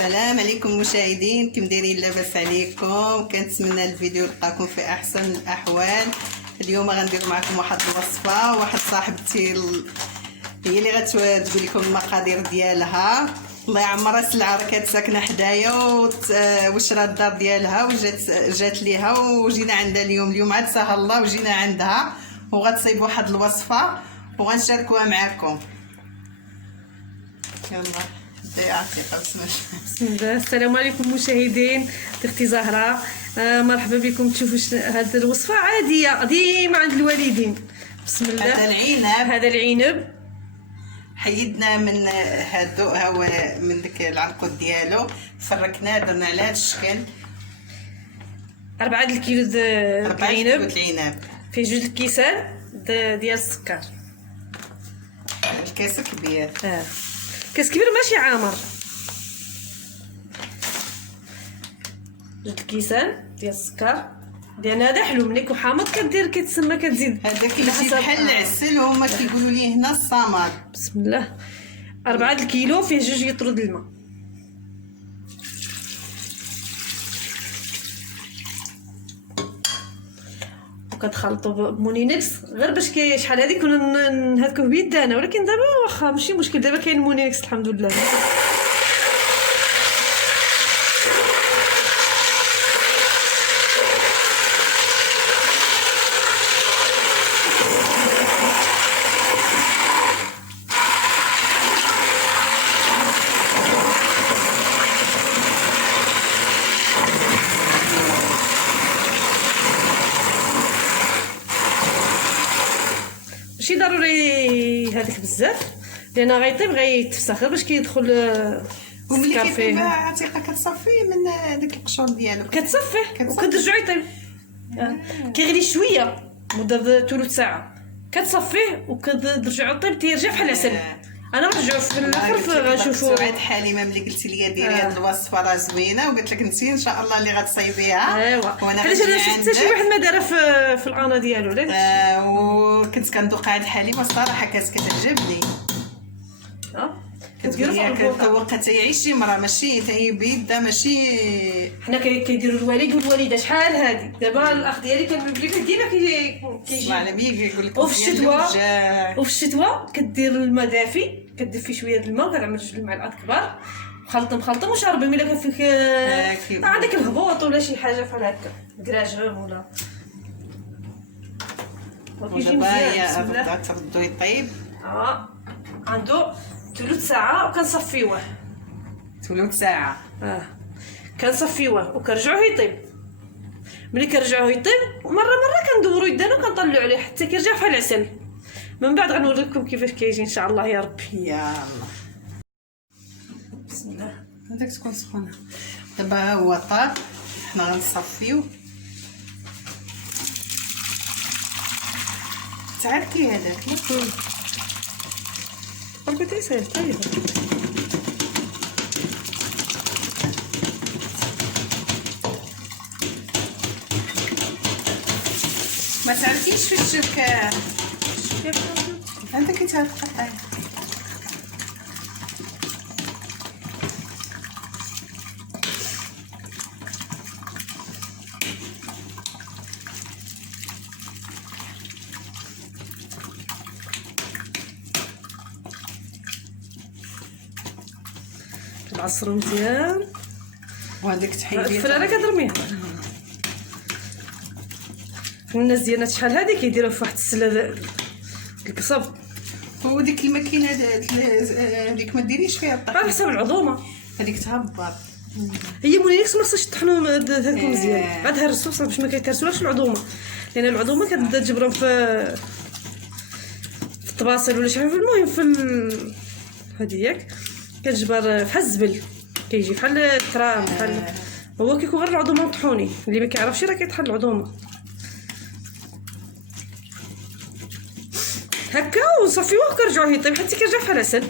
السلام عليكم مشاهدين، كيف دايرين؟ لاباس عليكم؟ كنتمنى الفيديو يلقاكم في احسن الاحوال. اليوم غندير معكم واحد الوصفه، واحد صاحبتي هي اللي غتقول لكم المقادير ديالها. الله يعمرها السلعه، راه كانت ساكنه حدايا وشرات الدار ديالها وجات ليها وجينا عندها اليوم عاد سهل الله وجينا عندها وغتصايب واحد الوصفه وغنشاركوها معكم. يلا بسم الله. السلام عليكم مشاهدين، اختي زهره. مرحبا بكم. تشوفوا هذه الوصفه عاديه ديما عند الوالدين. بسم الله. هذا العنب حيدنا من هو من داك العنقود ديالو، فركناه درنا على هذا الشكل. 4 الكيلو العنب فيه 2 الكيسان ديال السكر. الكاس كبير، كاس كبير ماشي عامر. 2 الكيسان ديال السكر ديالنا. هذا حلو ملي يكون حامض كدير كتسمى كتزيد. هذا كيجي بحال العسل وهما كيقولوا ليه هنا الصمد. بسم الله. 4 الكيلو فيه 2 يطرد الماء. كتخلطوا بمونينكس غير باش شحال هذه كنا نهدكوه بيدانا، ولكن دابا واخا ماشي مشكل، دابا كاين مونينكس الحمد لله. ماشي ضروري هذاك بزاف لان غيطيب غيتفسخ غير باش كيدخل السكر فيه. عتيقه كتصفيه من داك القشور ديالو، كتصفيه وكترجعو يطيب. كيغلي شويه مده ثلث ساعه، كتصفيه وكترجعو طيب تيرجع بحال العسل. انا نرجعو في الاخر غنشوفوا. سعاد حليمه ملي قلتي لي ديري هذه الوصفه راه زوينه، وقلت لك انت ان شاء الله اللي غتصايبيها. ايوا وانا علاش انا شفت حتى شي واحد ما دارها في القناه ديالو. وكنت كندوق هذه الحليمه الصراحه كانت كتعجبني. كتذوق تعيش شي مرا، ماشي هي بيدها، ماشي حنا كيديروا الوالد والوالده. شحال هذه دابا الاخ ديالي كان ديما كيجي على مي كيقول لك. وفي الشتوى كدير الماء دافي، كدير فيه شويه الماء وكتعمل 2 معالق كبار مخلطم وشاربه. ملي كان فيك عندك الهبوط ولا شي حاجه بحال هكا كراجم ولا كيجي مزيان. بدا تردو يطيب. عنده ثلث ساعه وكنصفيوه. ثلث ساعه كنصفيوه وكنرجعوه يطيب. ملي كنرجعوه يطيب مره كندورو يدنا وكنطلعوا عليه حتى كيرجع بحال العسل. من بعد غنوريكم كيفاش كيجي ان شاء الله يا ربي. يلا بسم الله. هذاك تكون سخونه. دابا هو طاب، حنا غنصفيو. تعرفي هذاك بركو تيسير طيب. ما تعرفيش في الشركه انت كي تعرف قطعي. العصر مزيان وهذيك تحيديها الفراره كترميها. الناس ديالنا شحال هذه كيديروها في واحد السله القصب. وديك الماكينه هذيك ما ديريش فيها الطحين على حسب العظومه. هذيك تهبط. هي مولينكس ما خصهاش تطحنوا هذاك مزيان، عاد هرسوها باش ما كيتهرسولاش العظومه، لان العظومه كتبدا تجبرهم في الطباصل ولا شي حاجه. المهم في هذه ياك كتجبر بحال الزبل، كيجي بحال الترام بحال هو كيكون غير العظومه مطحونين. اللي ما كيعرفش راه كيطحن العظومه هكا وصفيوه وكرجعوه يطيب حتى كيرجع بحال العسل.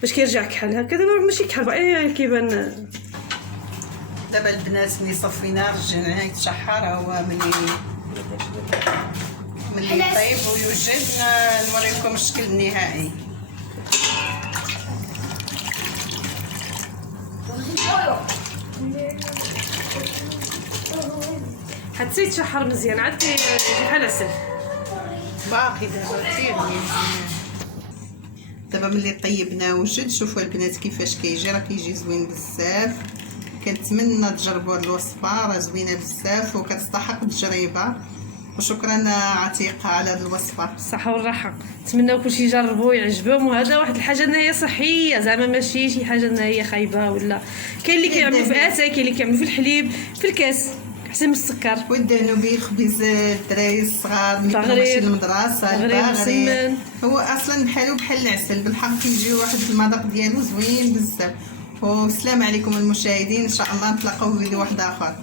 باش كيرجع كحل هكا. دابا ماشي كحل بقى كيبان. دابا البنات ملي صفينا رجعناه يتشحر. هو ملي يطيب ويوجد نوريكم الشكل النهائي. حتى يتشحر مزيان عاد يجي بحال عسل. باقي دابا ملي طيبنا وجد. شوفوا البنات كيفاش كيجي، راه كيجي زوين بزاف. كنتمنى تجربوا هاد الوصفه، راه زوينه بزاف وكتستحق التجربه. وشكرا عتيقه على هاد الوصفه. الصحه والراحه. نتمناو كلشي يجربوا ويعجبهم. وهذا واحد الحاجه ان هي صحيه، زعما ماشي شي حاجه ان هي خايبه ولا. كاين اللي كيعملوا في اتاي، كاين اللي كيعملوا في الحليب في الكاس احسن من السكر. ودهنوا به الخبيز الدراري الصغار ملي كانوا ماشيين للمدرسه. الباغري هو اصلا بحالو بحال العسل بالحق، كيجي واحد المذاق ديالو زوين بزاف. والسلام عليكم المشاهدين، ان شاء الله نتلاقاو في فيديو واحد اخر.